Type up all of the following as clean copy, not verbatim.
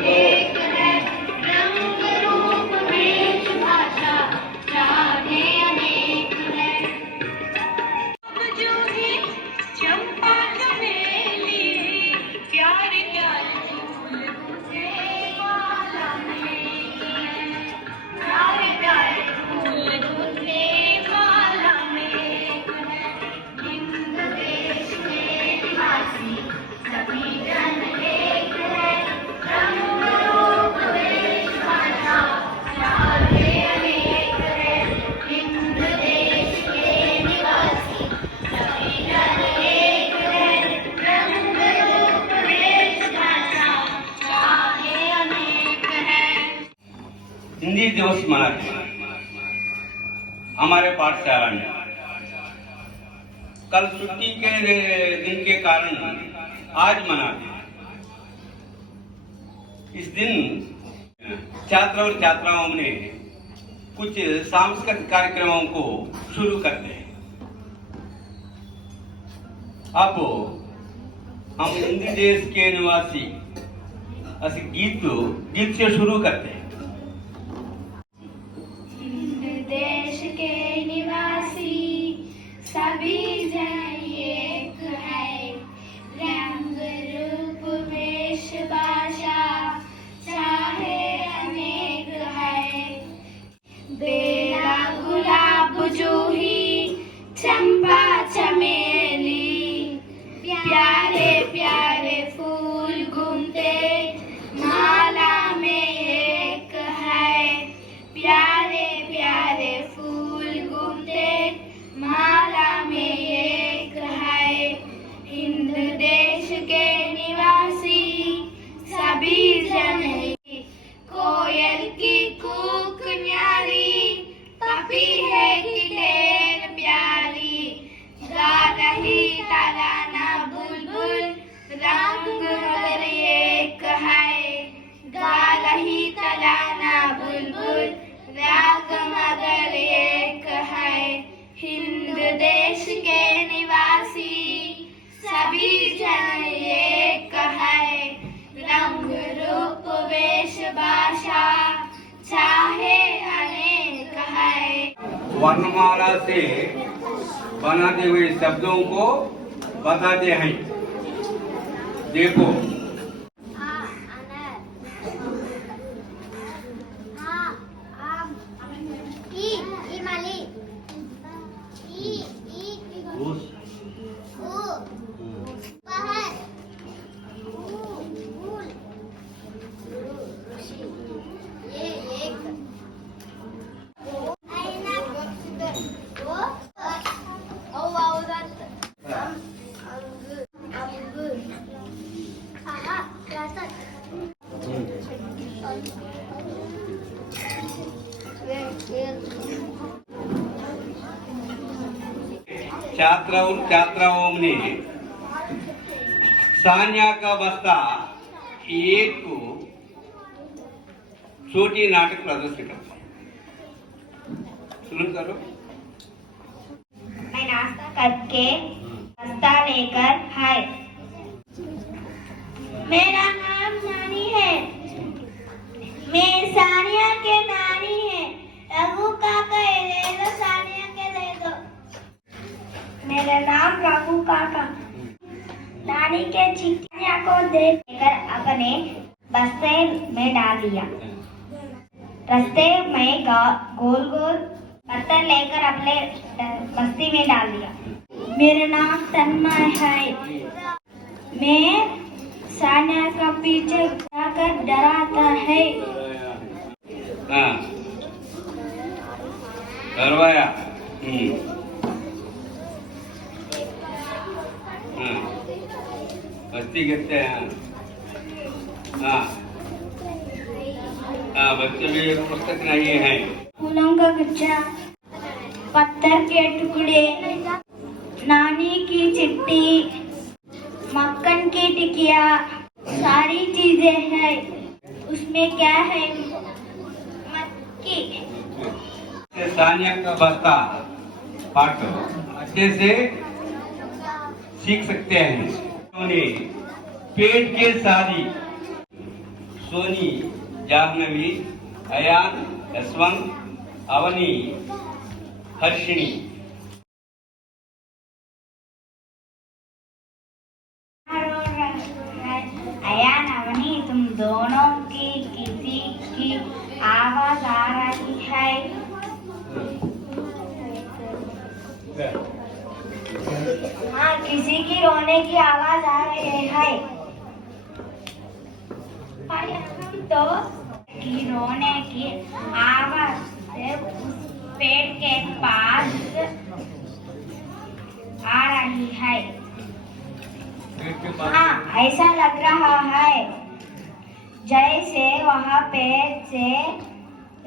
एक है, रंग रूप वेश भाषा चाहे अनेक है। अब जूही चंपा चमेली, प्यारे प्यारे फूल गुथे माला में एक है, प्यारे प्यारे फूल गुथे माला में एक है। हिंद देश के निवासी सभी जन एक है, रंग रूप वेश भाषा चाहे अनेक है। हिंद देश के निवासी सभी जन एक है, रंग रूप वेश भाषा चाहे अनेक है। हिंदी दिवस मनाते हैं हमारे पाठशाला में। कल छुट्टी के दिन के कारण आज मनाते हैं। इस दिन छात्र और छात्राओं ने कुछ सांस्कृतिक कार्यक्रमों को शुरू करते हैं। अब हम हिंदी देश के निवासी गीत से शुरू करते हैं। हिंद देश के निवासी सभी जन एक है, रंग रूप वेश भाषा चाहे अनेक है। बेला गुलाब जूही चंपा चमेली, प्यारे प्यारे फूल घूमते माला में एक है, प्यारे प्यारे फूल घूमते माला में एक है। हिंद देश के निवासी सभी जन एक, कोयल की कूक न्यारी, पपीहे की ढेर प्यारी, गा रही तराना बुलबुल, रंग मगर एक है, गा रही तराना बुलबुल, राग मगर एक है। हिंद देश के निवासी सभी जन एक है, रंग रूप वेश भाषा चाहे अनेक है। वर्णमाला से बनाते हुए शब्दों को बताते हैं। देखो, छात्र और छात्राओं ने सान्या का बस्ता एक छोटी नाटक प्रदर्शित करता है। शुरू करो। मैं नाश्ता करके बस्ता लेकर हाय। मेरा नाम नानी है, मैं सानिया के नानी है, रघु काका ये ले लो, सानिया के दे दो। मेरा नाम रघु काका। नानी के चिट्ठिया को देखकर अपने बस्ते में डाल दिया। रास्ते में गोल गोल पत्थर लेकर अपने बस्ती में डाल दिया। मेरा नाम तन्मय है, मैं सानिया का पीछे जाकर डराता है। हाँ, करवाया। बस्ती कहते हैं। हाँ, बच्चे भी पुस्तक नहीं है। फूलों का गुच्छा, पत्थर के टुकड़े, नानी की चिट्ठी, मक्खन की टिकिया, सारी चीजें हैं। उसमें क्या है? मक्खी। सानिया का बस्ता पाठ अच्छे से सीख सकते हैं। उन्होंने पेट के सारी सोनी, जाह्नवी, अयान, यशवंत, अवनी, हर्षिणी। अयान, अवनी, तुम दोनों की किसी की आवाज आ रही है। हाँ, किसी की रोने की आवाज आ रही है। तो की रोने की आवाज से उस पेड़ के पास आ रही है। हाँ, ऐसा लग रहा है जैसे वह पेड़ से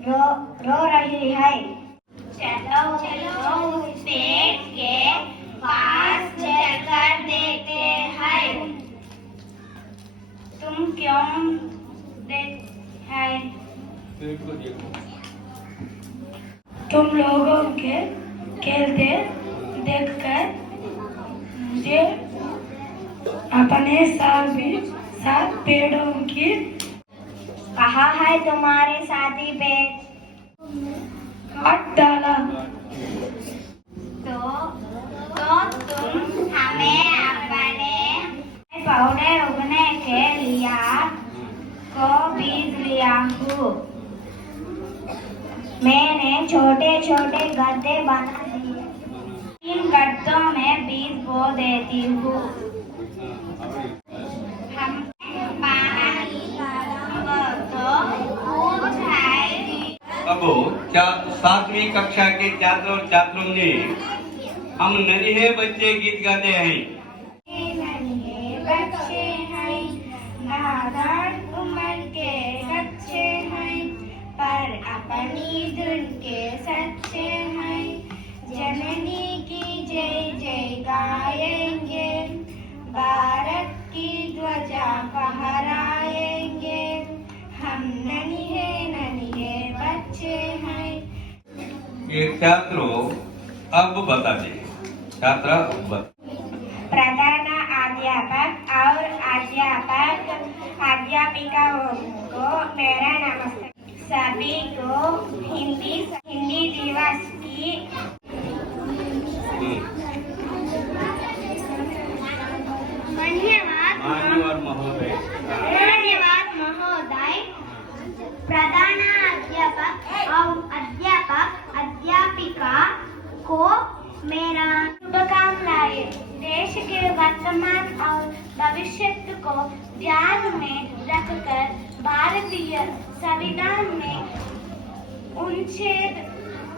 रो रही है। चलो चलो उस पेड़ के पास चलकर देखते हैं। तुम क्यों तुम लोगों के खेलते देखकर मुझे अपने साथ पेड़ों की कहा है तुम्हारे साथी पेड़ काट डाला। तो तुम हमें अपने पौधे उगने के लिए को बीज लिया हूँ। मैंने छोटे छोटे गड्ढे बना दिए। इन गड्ढों में बीज बो देती हूँ। हम पानी तो खूब खाएगी। अब 7वीं कक्षा के छात्र और छात्रों ने हम नन्हे बच्चे गीत गाते हैं। नन्हे बच्चे हैं, नादान उम्र के बच्चे हैं, पर अपनी धुन के सच्चे हैं। जननी की जय जय गाएंगे, भारत की ध्वजा फहराएंगे। हम नन्हे नन्हे बच्चे हैं। ये छात्रों अब बताते प्रधान अध्यापक और अध्यापिकाओं को मेरा नमस्ते। सभी को हिंदी दिवस की धन्यवाद महोदय। प्रधान अध्यापक और अध्यापिका को मेरा शुभकामनाएं। देश के वर्तमान और भविष्य को ध्यान में रखकर भारतीय संविधान में अनुच्छेद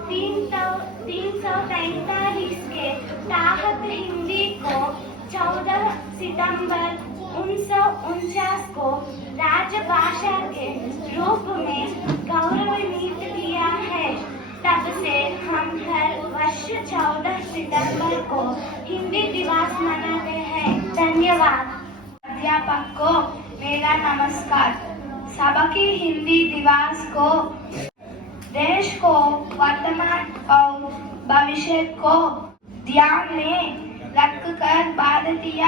343 के तहत हिंदी को 14 सितंबर 1949 को राजभाषा के रूप में गौरवान्वित किया है। तब से हम हर वर्ष 14 सितंबर को हिंदी दिवस मनाते हैं। धन्यवाद। अध्यापक को मेरा नमस्कार। सबकी हिंदी दिवस को देश को वर्तमान और भविष्य को ध्यान में रखकर भारतीय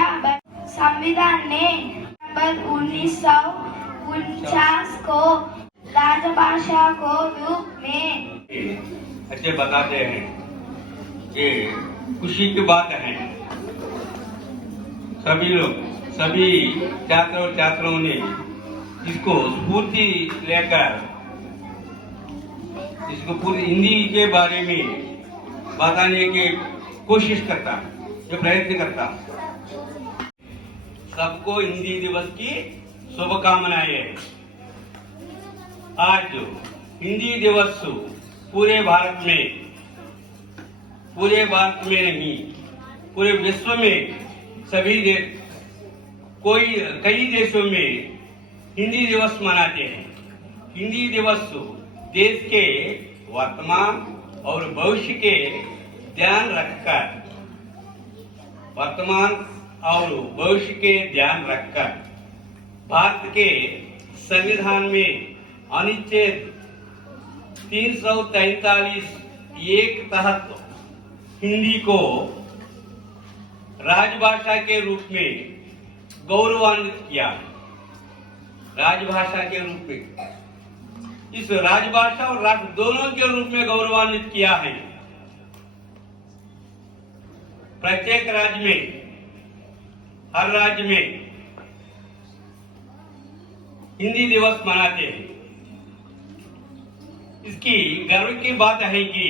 संविधान ने नवंबर 1949 को राजभाषा को रूप में अच्छे बताते हैं। ये खुशी की बात है। सभी छात्र और छात्राओं ने इसको स्फूर्ति लेकर इसको पूरी हिंदी के बारे में बताने की कोशिश करता, जो प्रयत्न करता। सबको हिंदी दिवस की शुभकामनाएं। आज हिंदी दिवस पूरे भारत में नहीं, पूरे विश्व में कई देशों में हिंदी दिवस मनाते हैं। हिंदी दिवस देश के वर्तमान और भविष्य के ध्यान रखकर भारत के संविधान में अनुच्छेद 343 एक तहत हिंदी को राजभाषा के रूप में गौरवान्वित किया। राजभाषा के रूप में, इस राजभाषा और राष्ट्र दोनों के रूप में गौरवान्वित किया है। प्रत्येक राज्य में, हर राज्य में हिंदी दिवस मनाते हैं। इसकी गर्व की बात है कि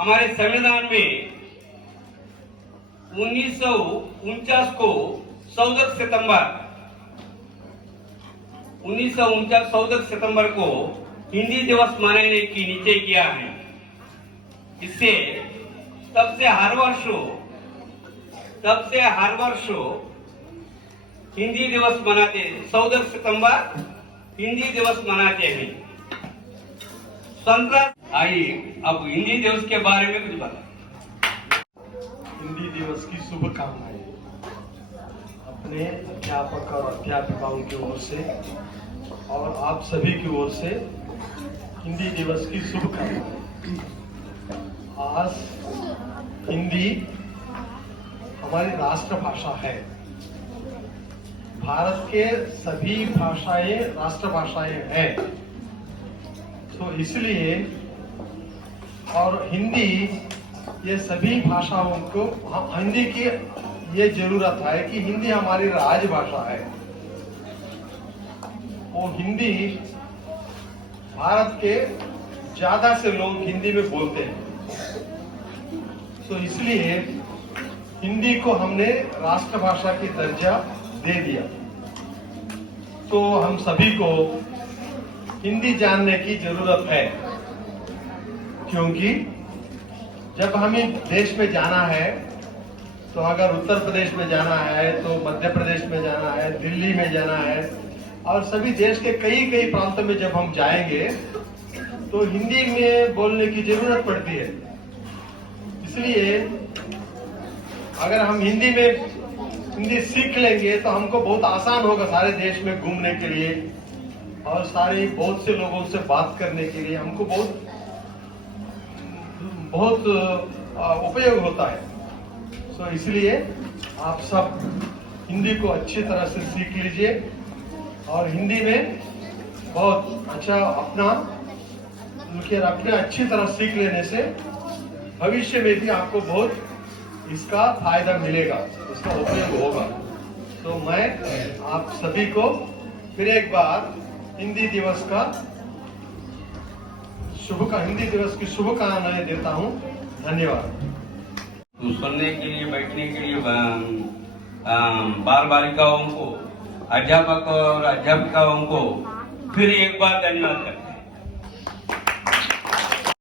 हमारे संविधान में 1949 को 14 सितंबर को हिंदी दिवस मनाने की निश्चय किया है। इससे तब से हर वर्ष हिंदी दिवस मनाते हैं। 14 सितंबर हिंदी दिवस मनाते हैं। आइए अब हिंदी दिवस के बारे में कुछ बता। हिंदी दिवस की शुभकामनाएं अपने अध्यापक और अध्यापिकाओं की ओर से और आप सभी की ओर से हिंदी दिवस की शुभकामनाएं। आज हिंदी हमारी राष्ट्रभाषा है। भारत के सभी भाषाएं राष्ट्रभाषाएं हैं, तो इसलिए और हिंदी ये सभी भाषाओं को हिंदी की ये जरूरत है कि हिंदी हमारी राजभाषा है। वो हिंदी भारत के ज्यादा से लोग हिंदी में बोलते हैं, तो इसलिए हिंदी को हमने राष्ट्रभाषा की दर्जा दे दिया। तो हम सभी को हिंदी जानने की जरूरत है, क्योंकि जब हमें देश में जाना है, तो अगर उत्तर प्रदेश में जाना है, तो मध्य प्रदेश में जाना है, दिल्ली में जाना है, और सभी देश के कई प्रांतों में जब हम जाएंगे तो हिंदी में बोलने की जरूरत पड़ती है। इसलिए अगर हम हिंदी सीख लेंगे तो हमको बहुत आसान होगा सारे देश में घूमने के लिए और बहुत से लोगों से बात करने के लिए हमको बहुत उपयोग होता है। तो इसलिए आप सब हिंदी को अच्छी तरह से सीख लीजिए और हिंदी में बहुत अच्छा अपने अच्छी तरह सीख लेने से भविष्य में भी आपको बहुत इसका फायदा मिलेगा, इसका उपयोग होगा। तो मैं आप सभी को फिर एक बार हिंदी दिवस की शुभकामनाएं देता हूं। धन्यवाद। सुनने के लिए, बैठने के लिए बाल बालिकाओं को, अध्यापक और अध्यापिकाओं को फिर एक बार धन्यवाद करते हैं।